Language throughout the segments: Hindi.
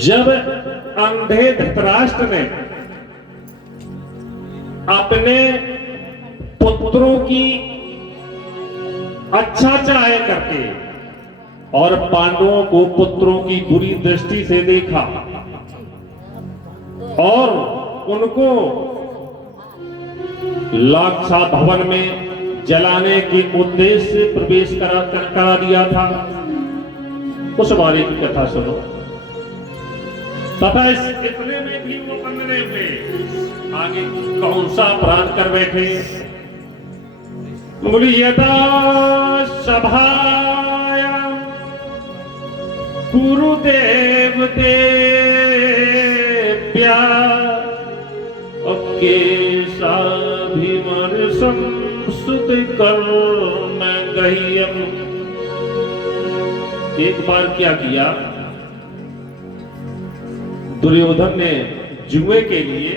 जब अंधे धृतराष्ट्र ने अपने पुत्रों की अच्छा चाहे करके और पांडवों को पुत्रों की बुरी दृष्टि से देखा और उनको लाक्षा भवन में जलाने के उद्देश्य से प्रवेश करा दिया था, उस बारे की कथा सुनो। तथा इस इतने में भी वो बंधने हुए, आगे कौन सा अपराध कर बैठे। मूल्यता सभाया गुरुदेव देव्या केशाभिमन संसुत कर्म गह्यम। एक बार क्या किया, दुर्योधन ने जुए के लिए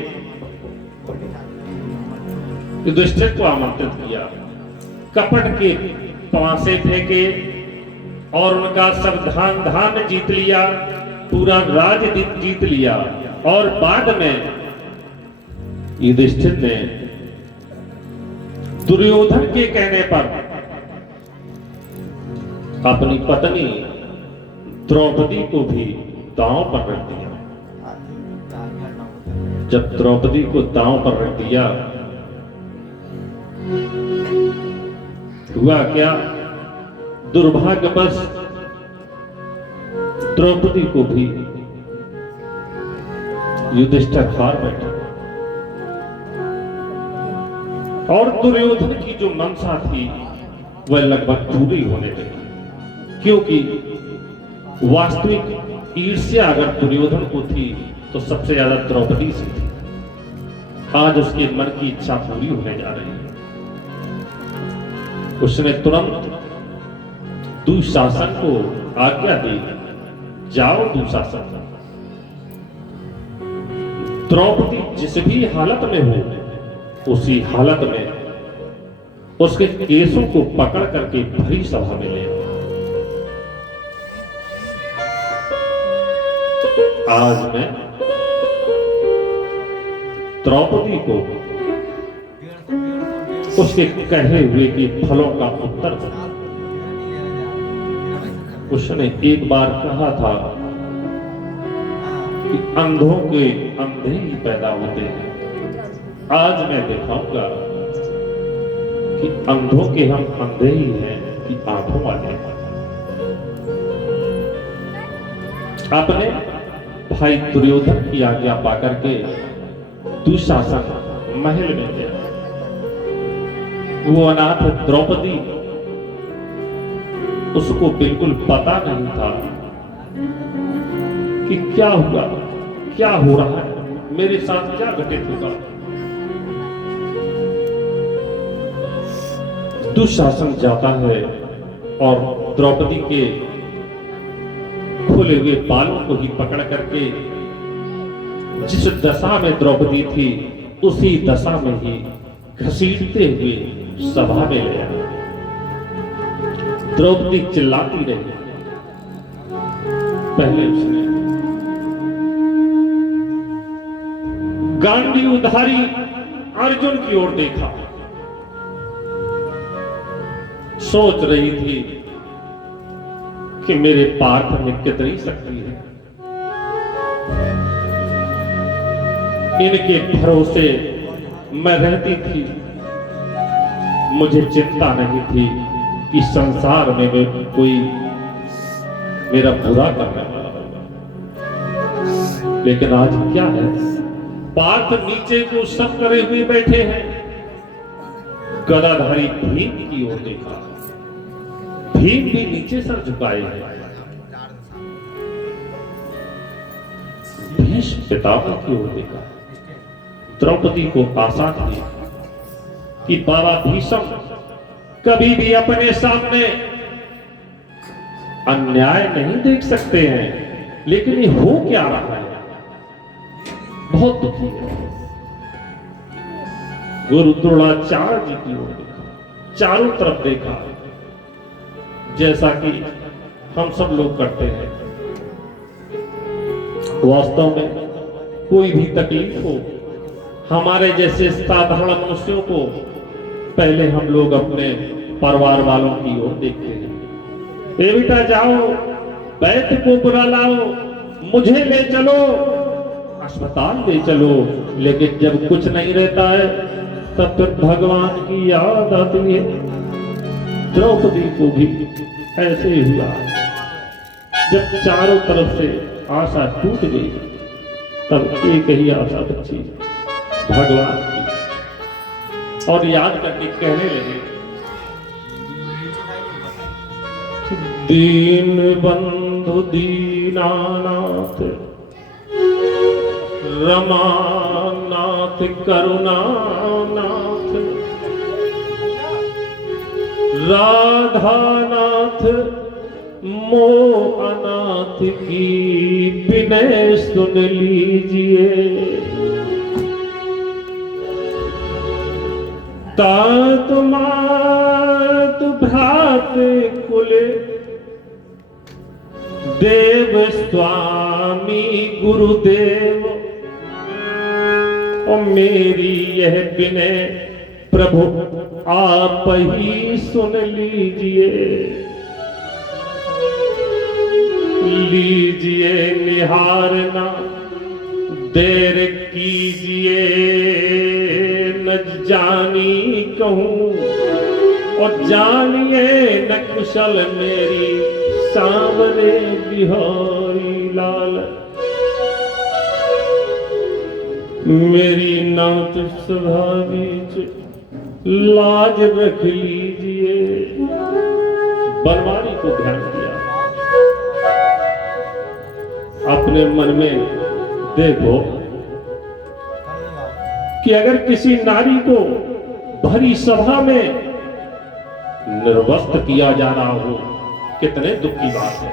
युधिष्ठिर को आमंत्रित किया, कपट के पासे फेंके और उनका सब धान जीत लिया, पूरा राज्य जीत लिया। और बाद में युधिष्ठिर ने दुर्योधन के कहने पर अपनी पत्नी द्रौपदी को भी दांव पर रख दिया। जब द्रौपदी को दांव पर रख दिया, हुआ क्या, दुर्भाग्यवश द्रौपदी को भी युधिष्ठिर हार बैठा और दुर्योधन की जो मंशा थी वह लगभग पूरी होने लगी, क्योंकि वास्तविक ईर्ष्या अगर दुर्योधन को थी तो सबसे ज्यादा द्रौपदी से थी। आज उसके मन की इच्छा पूरी होने जा रही है। उसने तुरंत दुशासन को आज्ञा दी, जाओ दुशासन, द्रौपदी जिस भी हालत में हो उसी हालत में उसके केसों को पकड़ करके भरी सभा में ले आओ। आज मैं द्रौपदी को उसके कहे हुए के फलों का उत्तर दूं। उसने एक बार कहा था कि अंधों के अंधे ही पैदा होते हैं। आज मैं दिखाऊंगा कि अंधों के हम अंधे ही हैं कि आंखों वाले हैं। आपने भाई दुर्योधन की आज्ञा पाकर के दुशासन महल में गया। वो अनाथ द्रौपदी, उसको बिल्कुल पता नहीं था कि क्या हुआ, क्या हो रहा है, मेरे साथ क्या घटित होगा। दुशासन जाता है और द्रौपदी के खुले हुए बालों को ही पकड़ करके जिस दशा में द्रौपदी थी उसी दशा में ही घसीटते हुए सभा में ले आया। द्रौपदी चिल्लाती रही। पहले उसने गांडीवधारी अर्जुन की ओर देखा, सोच रही थी कि मेरे पार्थ में कितनी शक्ति है, इनके भरोसे मैं रहती थी, मुझे चिंता नहीं थी कि संसार में कोई मेरा बुरा करने वाला होगा। लेकिन आज क्या है, पार्थ नीचे को सब करे हुए बैठे हैं। गदाधारी भीम की ओर देखा, भीम भी नीचे सर झुकाए हैं। भीष्म पितामह की ओर देखा। द्रौपदी को आशा थी कि बाबा भीष्म कभी भी अपने सामने अन्याय नहीं देख सकते हैं, लेकिन ये हो क्या रहा है, बहुत दुखी है। गुरु द्रोणाचार्य जी की ओर देखा, चारों तरफ देखा, जैसा कि हम सब लोग करते हैं। वास्तव में कोई भी तकलीफ हो, हमारे जैसे साधारण मनुष्यों को पहले हम लोग अपने परिवार वालों की ओर देखते हैं। ए बेटा जाओ, वैद्य को बुला लाओ, मुझे ले चलो, अस्पताल ले चलो। लेकिन जब कुछ नहीं रहता है तब फिर भगवान की याद आती है। द्रौपदी को भी ऐसे ही हुआ। जब चारों तरफ से आशा टूट गई तब एक ही आशा बची, भगवान की। और याद करके कहने लगे, दीन बंधु दीनानाथ, रमानाथ करुणानाथ, राधानाथ मोहनाथ की विनय सुन लीजिए। तात मात भ्रात कुल देव स्वामी गुरुदेव, और मेरी यह विनय प्रभु आप ही सुन लीजिए। लीजिए निहारना देर कीजिए, न जानी कहूं और जानिए न कुशल मेरी सांवरे बिहारी लाल। मेरी नाथ सभा बीच लाज रख लीजिए। बनवारी को ध्यान दिया, अपने मन में देखो कि अगर किसी नारी को भरी सभा में निर्वस्त्र किया जा रहा हो, कितने दुख की बात है।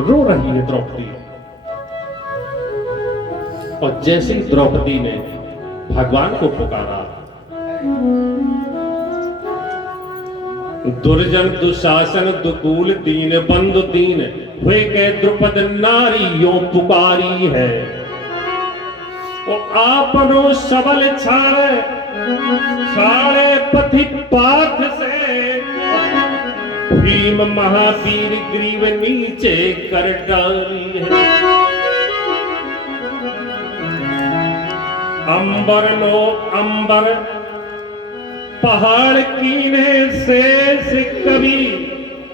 रो रही है द्रौपदी, और जैसे ही द्रौपदी ने भगवान को पुकारा, दुर्जन दुशासन दुकूल दीन बंधु दीन हुए के द्रुपद नारियों पुकारी है। वो आपनो सबल छाड़े पथि पाथ से, भीम महावीर ग्रीव नीचे कर डाली है। अंबर लो अंबर पहाड़ कीने शेष कवि,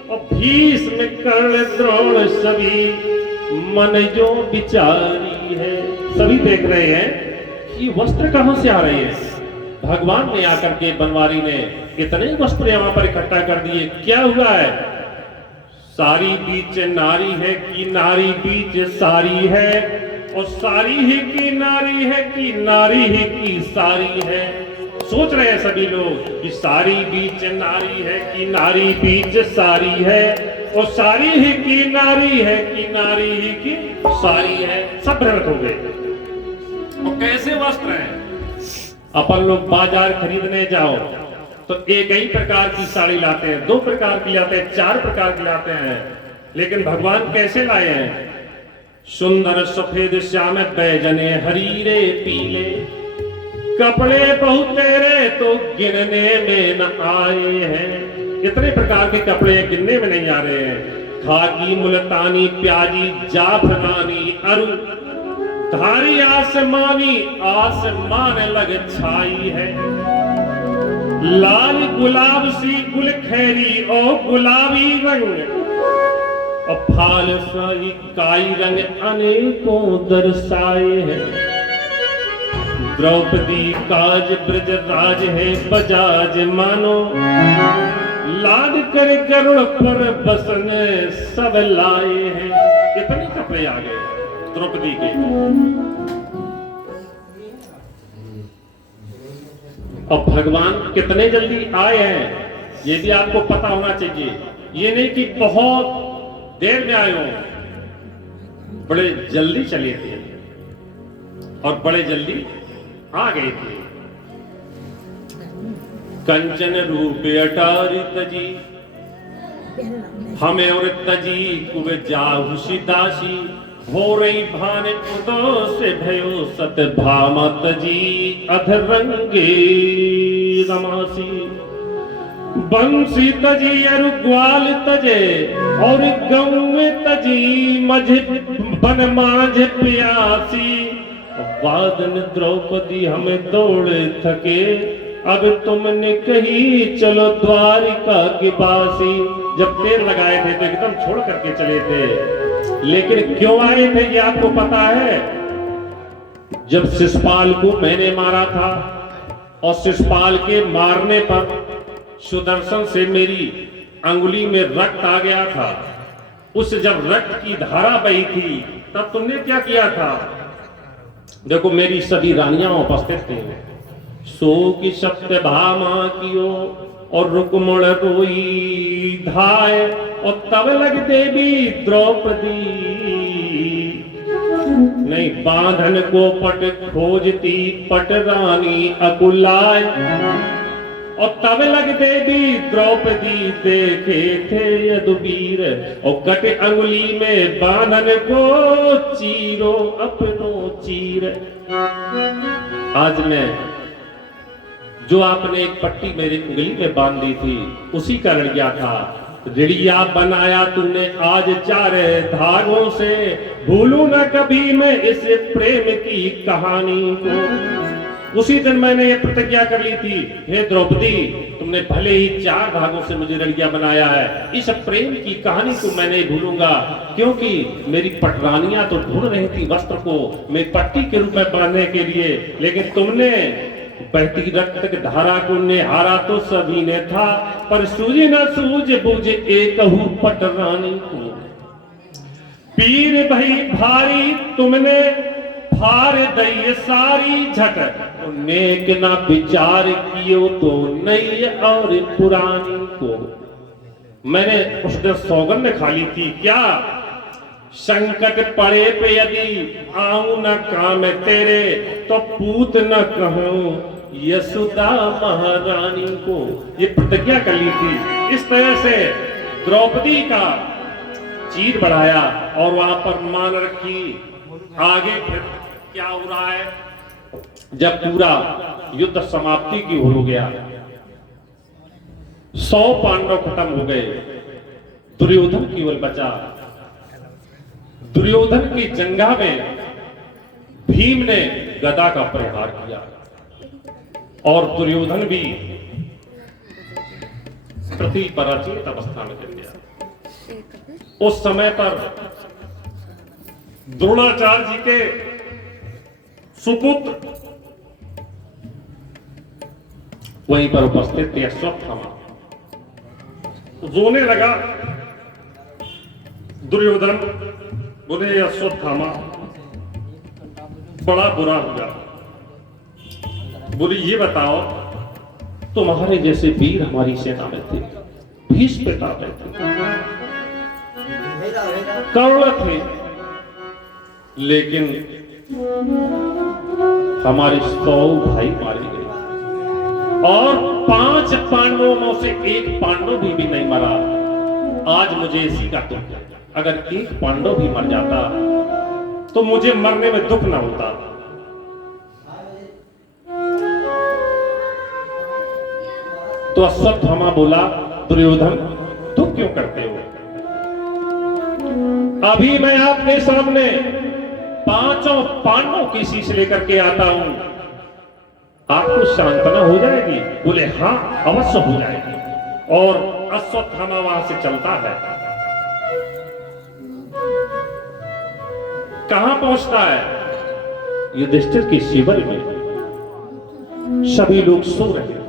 और भीष्म कर्ण द्रोण सभी मन जो विचारी है। सभी देख रहे हैं कि वस्त्र कहां से आ रहे हैं। भगवान ने आकर के बनवारी ने इतने वस्त्र यहां पर इकट्ठा कर दिए। क्या हुआ है? सारी बीच नारी है कि नारी बीच सारी है, और सारी ही की नारी है कि नारी ही की सारी है। सोच रहे हैं सभी लोग कि सारी बीच नारी है कि नारी बीच सारी है, और सारी ही की नारी है कि नारी ही की सारी है। सब भ्रमित हो गए। और कैसे वस्त्र हैं? अपन लोग बाजार खरीदने जाओ तो एक ही प्रकार की साड़ी लाते हैं, 2 प्रकार की लाते हैं, 4 प्रकार की लाते हैं। लेकिन भगवान कैसे लाए हैं? सुंदर सफेद श्याम बैजने हरीरे पीले, कपड़े बहुत तेरे तो गिनने में न आए हैं। इतने प्रकार के कपड़े गिनने में नहीं आ रहे हैं। खाकी मुल्तानी प्याजी जाफरानी अरु, धारी आसमानी आसमान लग छाई है। लाल गुलाब सी गुल खैरी और गुलाबी रंग, और फाल साई काई रंग अनेकों दर्शाए हैं। द्रौपदी काज ब्रज राज है बजाज मानो, लाद कर गरुड़ पर बसन सब लाए हैं। इतने कपड़े आ गए द्रौपदी के। और भगवान कितने जल्दी आए हैं ये भी आपको पता होना चाहिए। ये नहीं कि बहुत देर में आए हो, बड़े जल्दी चले थे और बड़े जल्दी आ गए थे। कंचन रूप अटारी तजी, हमें और तजी कुबे जाहुषि दासी हो रही भान उदो से भयो सत भामत जी अधरंगे रमासी बंसी तजी अरु ग्वाल तजे और गऊ तजी मझ बन माझ प्यासी वादन द्रौपदी हमें दौड़े थके अब तुमने कही चलो द्वारिका के पासी। जब तेल लगाए थे तो एकदम छोड़ करके चले थे, लेकिन क्यों आए थे ये आपको पता है? जब शिशुपाल को मैंने मारा था और शिशुपाल के मारने पर सुदर्शन से मेरी अंगुली में रक्त आ गया था, उस जब रक्त की धारा बही थी तब तुमने क्या किया था? देखो मेरी सभी रानियां उपस्थित थी। सो की सत्य भामा कियो और रुक्मण रोई धाय और तब लग देवी द्रौपदी नहीं बांधन को पट खोजती पट रानी अकुलाय और तब लग देवी द्रौपदी देखे थे यदुवीर और कट अंगुली में बांधन को चीरो अपनो चीर। आज मैं जो आपने एक पट्टी मेरी उंगली में बांध दी थी उसी का ऋणिया था। ऋणिया बनाया तूने आज चार धागों से, भूलू न कभी मैं इस प्रेम की कहानी को। उसी दिन मैंने ये प्रतिज्ञा कर ली थी, हे द्रौपदी तुमने भले ही 4 धागों से मुझे ऋणिया बनाया है, इस प्रेम की कहानी को मैं नहीं भूलूंगा। क्योंकि मेरी पटरानियां तो ढूंढ रही थी वस्त्र को मैं पट्टी के रूप में बांधने के लिए, लेकिन तुमने बहती रक्त की धारा को निहारा तो सभी ने था, पर सूझी न सूझ बूझ एक पटरानी को। पीर भई भारी तुमने फार दई सारी झट, नेक ना विचार कियो तो नई और पुरानी को। मैंने उस दिन सौगंध खा ली थी, क्या संकट पड़े पे यदि आऊं न काम तेरे तो पूत न कहूं यशोदा महारानी को। ये प्रतिज्ञा कर ली थी। इस तरह से द्रौपदी का चीर बढ़ाया और वहां पर मान रखी। आगे फिर क्या हो रहा है? जब पूरा युद्ध समाप्ति की ओर हो गया, 100 पांडव खत्म हो गए, दुर्योधन केवल बचा। दुर्योधन की जंगा में भीम ने गदा का प्रहार किया और दुर्योधन भी पृथ्वी पर अचेत अवस्था में गिर गया। उस समय पर द्रोणाचार्य जी के सुपुत्र वहीं पर उपस्थित थे। अश्वत्थामा रोने लगा। दुर्योधन बोले अश्वत्थामा बड़ा बुरा हुआ, बोले ये बताओ तुम्हारे जैसे वीर हमारी सेना में थे, भीष्म पितामह थे, कर्ण थे, लेकिन हमारे 100 भाई मारे गए और 5 पांडवों में से 1 पांडव भी नहीं मरा। आज मुझे इसी का दुख है। अगर 1 पांडव भी मर जाता तो मुझे मरने में दुख ना होता। तो अश्वत्थामा बोला, दुर्योधन तुम क्यों करते हो? अभी मैं आपके सामने 5 पांडवों की शीश लेकर के आता हूं, आपको सांत्वना हो जाएगी? बोले हां अवश्य हो जाएगी। और अश्वत्थामा वहां से चलता है। कहां पहुंचता है? युधिष्ठिर के शिविर में। सभी लोग सो रहे थे,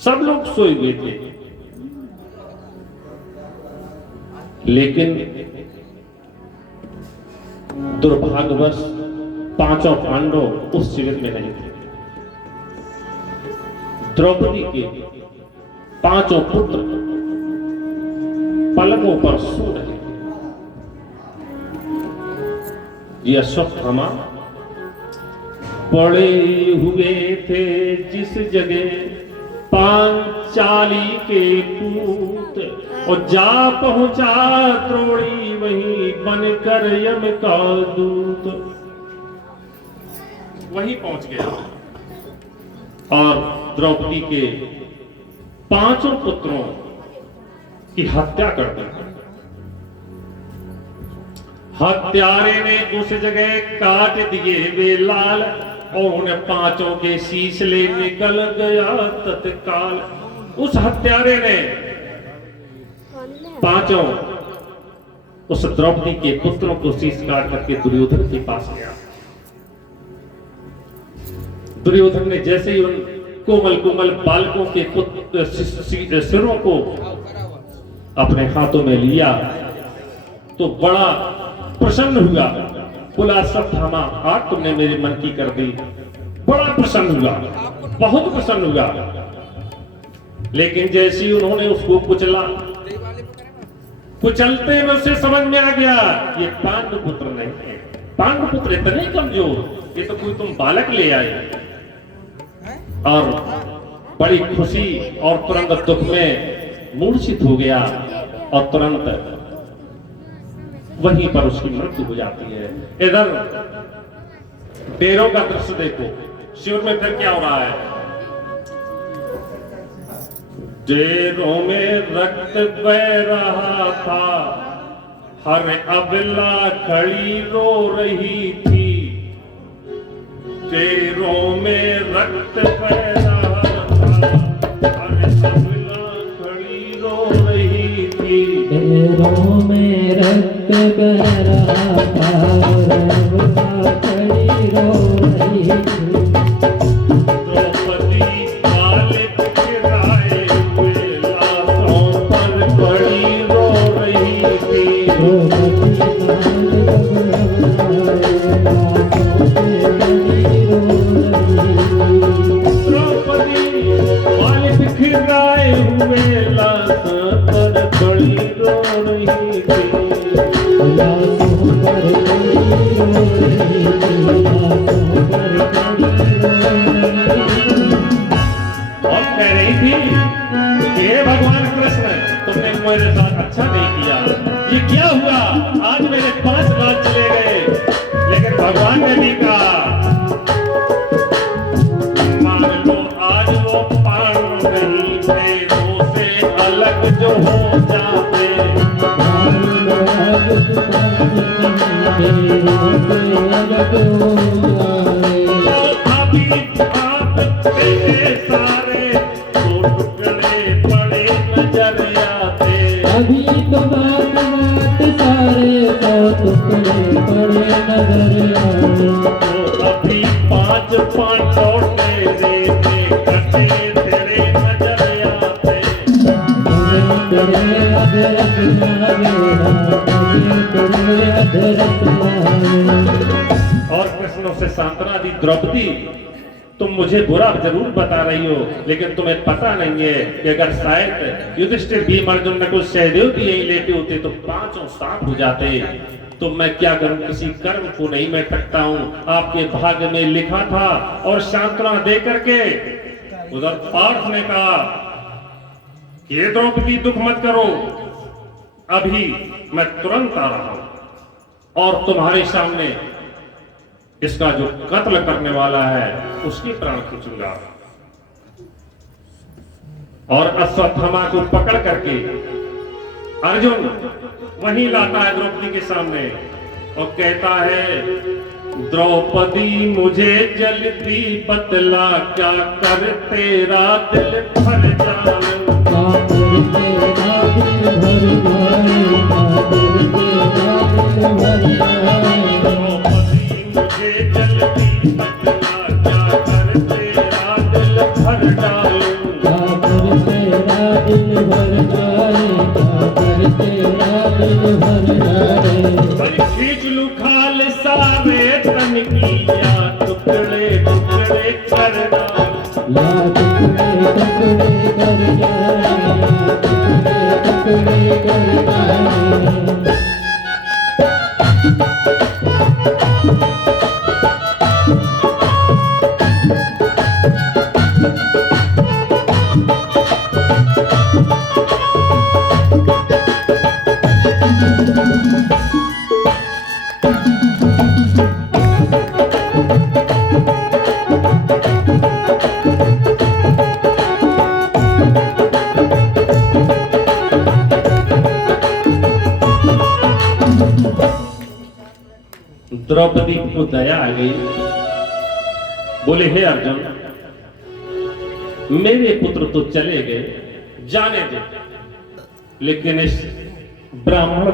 सब लोग सोए हुए थे, लेकिन दुर्भाग्यवश 5 पांडव उस शिविर में नहीं थे। द्रौपदी के 5 पुत्र पलकों पर सो रहे थे। ये अश्वत्थामा पड़े हुए थे जिस जगह 5 चाली के पूत और जा पहुंचा द्रोणी वहीं बनकर यम का दूत। वहीं पहुंच गया और द्रौपदी के 5 पुत्रों की हत्या कर दी। हत्यारे ने उस जगह काट दिए वे लाल और उन 5 के शीश ले निकल गया तत्काल। उस हत्यारे ने 5 उस द्रौपदी के पुत्रों को शीश काट करके दुर्योधन के पास गया। दुर्योधन ने जैसे ही उन कोमल कोमल बालकों के सिरों को अपने हाथों में लिया तो बड़ा प्रसन्न हुआ। बोला सब थामा, आज तुमने मेरे मन की कर दी। बड़ा प्रसन्न हुआ, बहुत प्रसन्न हुआ। लेकिन जैसे ही उन्होंने उसको कुचला, कुचलते में उसे समझ में आ गया ये पांडुपुत्र नहीं है। पांडुपुत्र इतने कमजोर, ये तो कोई तुम बालक ले आए। और बड़ी खुशी और तुरंत दुख में मूर्छित हो गया और तुरंत वहीं पर उसकी मृत्यु हो जाती है। इधर पैरों का दृश्य देखो, शिविर में फिर क्या हो रहा है। पैरों में रक्त बह रहा था, हर अबला खड़ी रो रही थी। पैरों में रक्त बह रहा था, हर अबला खड़ी रो रही थी। पैरों में रक्त बह रहा था, हर अबला खड़ी रो रही थी। द्रौपदी बाल बिखराए हुए लाशों पर पड़ी रो रही थी। द्रौपदी बाल बिखराए लाशों पे पड़ी रो रही थी। द्रौपदी बाल बिखराए हुए लाशों पर पड़ी रो रही थी। लाशों पर पड़ी रो रही थी, लाशों पर पड़ी रो रही थी। और कह रही थी कि हे भगवान कृष्ण, तुमने मेरे साथ अच्छा नहीं किया। ये क्या हुआ, आज मेरे 5 लाख चले गए। लेकिन भगवान ने भी कहा मान लो आज वो पांडव नहीं थे, दो से अलग जो हो जाते। अभी आप तेरे सारे तो टुकड़े पड़े नजर आते। अभी तो बात बात सारे तो टुकड़े पड़े नजर आए। तो अभी 5 पांडव तेरे कटे तेरे नजर आते। तेरे अधरस नावेरा, तेरे अधरस नावेरा। और कृष्ण से सांत्वना दी, द्रौपदी तुम मुझे बुरा जरूर बता रही हो, लेकिन तुम्हें पता नहीं है कि अगर शायद युधिष्ठिर भीम अर्जुन नकुल सहदेव भी यही लेटे होते तो 5 साथ हो जाते। तो मैं क्या करूं, किसी कर्म को नहीं मैं सकता हूं, आपके भाग्य में लिखा था। और सांत्वना दे करके उधर पार्थ ने कहा ये द्रौपदी दुख मत करो, अभी मैं तुरंत आ रहा हूं और तुम्हारे सामने इसका जो कत्ल करने वाला है उसकी प्राण खींचूंगा। और अश्वत्थामा को पकड़ करके अर्जुन वहीं लाता है द्रौपदी के सामने और कहता है द्रौपदी मुझे जल्दी बतला, क्या कर तेरा दिल भर जाए। द्रौपदी मुझे जल्दी बतला, क्या कर तेरा दिल भर डालूं। खींच लू खाल सारे तन की, या टुकड़े टुकड़े कर डालूं। द्रौपदी को दया आ गई, बोले हे अर्जुन, मेरे पुत्र तो चले गए, जाने दो, लेकिन इस ब्राह्मण